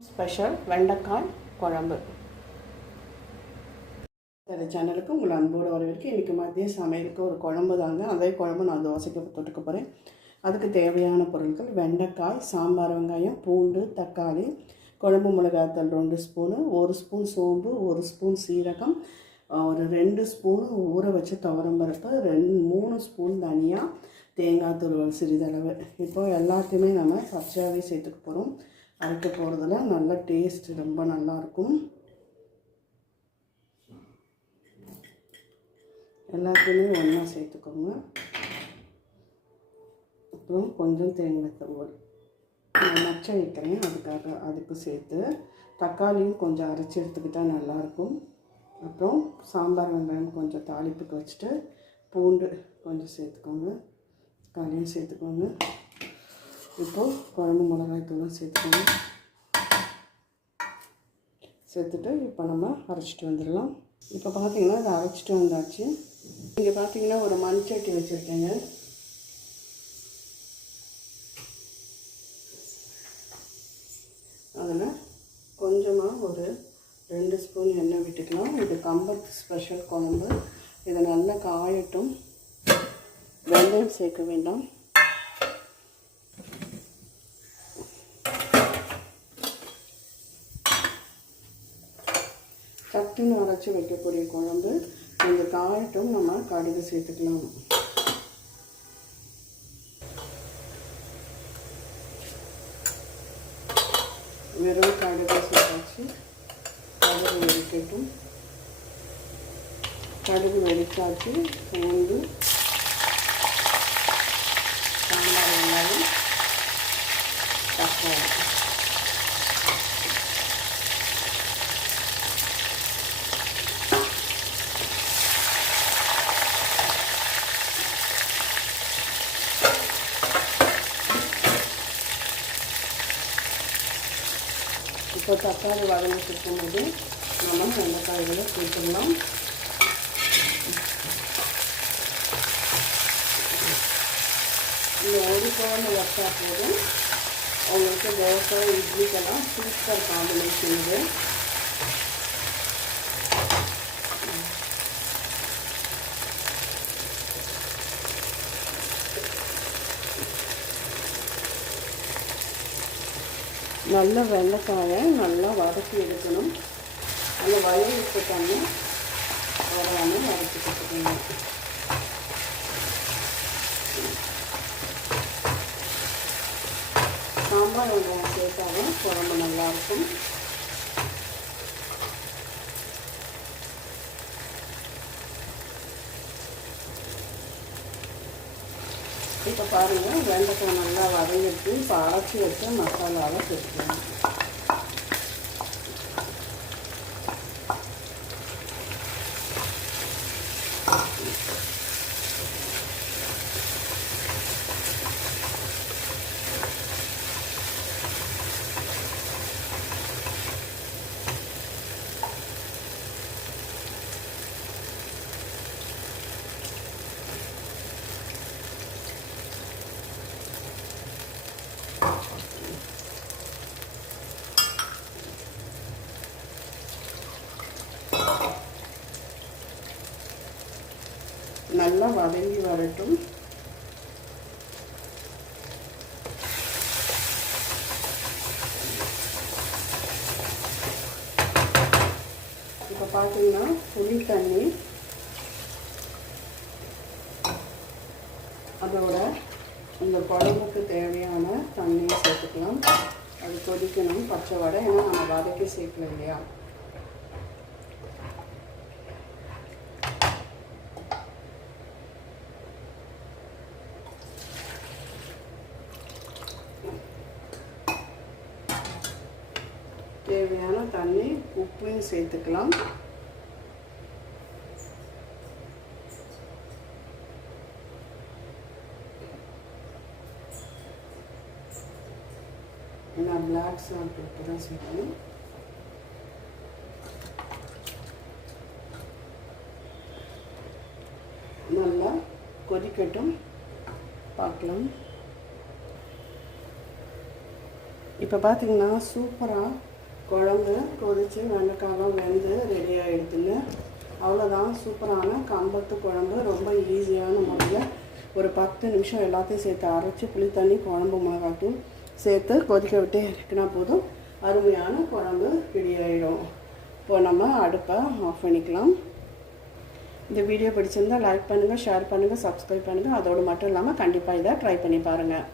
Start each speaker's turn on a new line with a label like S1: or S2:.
S1: Special வெண்டைக்காய் குழம்பு. இந்த சேனலுக்கு உங்களை அன்போடு வரவேற்கு இன்றைக்கி மதிய சமையலுக்கு ஒரு குழம்பு தாங்க. அதே குழம்பு நான் தோசைக்கு தொட்டுக்க போகிறேன் அதுக்கு தேவையான பொருட்கள் வெண்டைக்காய் சாம்பார் வெங்காயம் பூண்டு தக்காளி குழம்பு மிளகாத்தல் ரெண்டு ஸ்பூனு ஒரு ஸ்பூன் சோம்பு ஒரு ஸ்பூன் சீரகம் ஒரு ரெண்டு ஸ்பூன் ஊற வச்ச துவரம்பருப்பு ரெண்டு மூணு ஸ்பூன் தனியாக தேங்காய் துருவல் சிறிதளவு. இப்போ எல்லாத்தையுமே நம்ம பச்சையாகவே சேர்த்துக்க போகிறோம் அரைக்க போகிறதுல நல்ல டேஸ்ட் ரொம்ப நல்லாயிருக்கும் எல்லாத்தையுமே ஒன்றா சேர்த்துக்கோங்க. அப்புறம் கொஞ்சம் தேங்காய் தூள். நான் நச்சை வைக்கிறேன் அதுக்காக அதுக்கு சேர்த்து. தக்காளியும் கொஞ்சம் அரைச்சி எடுத்துக்கிட்டால் நல்லாயிருக்கும் அப்புறம் சாம்பார் வெங்காயம் கொஞ்சம் தாளிப்புக்கு வச்சுட்டு பூண்டு கொஞ்சம் சேர்த்துக்கோங்க. தக்காளியும் சேர்த்துக்கோங்க. இப்போது குழம்பு மிளகாய்த்தூளும் சேர்த்துக்கணும் சேர்த்துட்டு இப்போ நம்ம அரைச்சிட்டு வந்துடலாம். இப்போ பார்த்தீங்கன்னா இதை அரைச்சிட்டு வந்தாச்சு. இங்கே பார்த்தீங்கன்னா ஒரு மண்சட்டி வச்சுருக்கேங்க. அதில் கொஞ்சமாக ஒரு ரெண்டு ஸ்பூன் எண்ணெய் விட்டுக்கலாம். இது கம்பத்து ஸ்பெஷல் குழம்பு. இதை நல்லா காயட்டும். வெந்தயம் சேர்க்க வேண்டாம். சட்டுன்னு அரைச்சி வைக்கக்கூடிய குழம்பு இந்த காயட்டும் நம்ம கடுகு சேர்த்துக்கலாம். வெறும் கடுகு சேர்த்தாச்சு. கடுகு வெடிக்கட்டும். கடுகு வெடிக்காச்சு பூண்டு சாம்பார் வெங்காயம் தக்காளி இப்போ தக்காளி வதங்கிட்டு இருக்கும்போது நம்ம வெண்டைக்காய்களை சேர்த்துடலாம் இந்த ஒரு குழம்பு வச்சா போதும் உங்களுக்கு தோசை இட்லிக்கெல்லாம் சூப்பர் காம்பினேஷன் இது நல்ல வெள்ளைக்காயை நல்லா வதக்கி எடுக்கணும். அந்த வயல் உப்பு தண்ணி வராமல் வதக்கி கொடுத்துக்கணும் சாம்பார் வெங்காயம் சேர்த்தாலும் குழம்பு நல்லாயிருக்கும் இப்போ பாருங்கள் வெண்டைக்காய் நல்லா வதங்கிட்டு இப்போ அரைச்சி வச்ச மசாலாவை சேர்த்துக்கலாம். நல்லா வதங்கி வரட்டும். இப்போ பார்த்தீங்கன்னா புளி தண்ணி அதோட இந்த குழம்புக்கு தேவையான தண்ணியை சேர்த்துக்கலாம். அது கொதிக்கணும் பச்சை வடை ஏன்னா நம்ம வதக்கி சேர்க்கல இல்லையா? தேவையான தண்ணி உப்பையும் சேர்த்துக்கலாம். நான் பிளாக் சால்ட் உப்பு தான் சேர்க்கணும் நல்லா கொதிக்கட்டும். பார்க்கலாம். இப்போ பார்த்தீங்கன்னா சூப்பராக குழம்பு கொதித்து வெண்டைக்காயெல்லாம் வெந்து ரெடி ஆகிடுதுங்க அவ்வளோதான் சூப்பரான கம்பத்து குழம்பு ரொம்ப ஈஸியான முறையில் ஒரு பத்து நிமிஷம் எல்லாத்தையும் சேர்த்து அரைச்சி புளி தண்ணி குழம்பு மிளகாட்டும் சேர்த்து கொதிக்க விட்டு இறக்கினா போதும். அருமையான குழம்பு ரெடி ஆகிடும் இப்போ நம்ம அடுப்பை ஆஃப் பண்ணிக்கலாம். இந்த வீடியோ பிடிச்சிருந்தால் லைக் பண்ணுங்கள் ஷேர் பண்ணுங்கள் சப்ஸ்கிரைப் பண்ணுங்கள் அதோடு மட்டும் இல்லாமல் கண்டிப்பாக இதை ட்ரை பண்ணி பாருங்கள்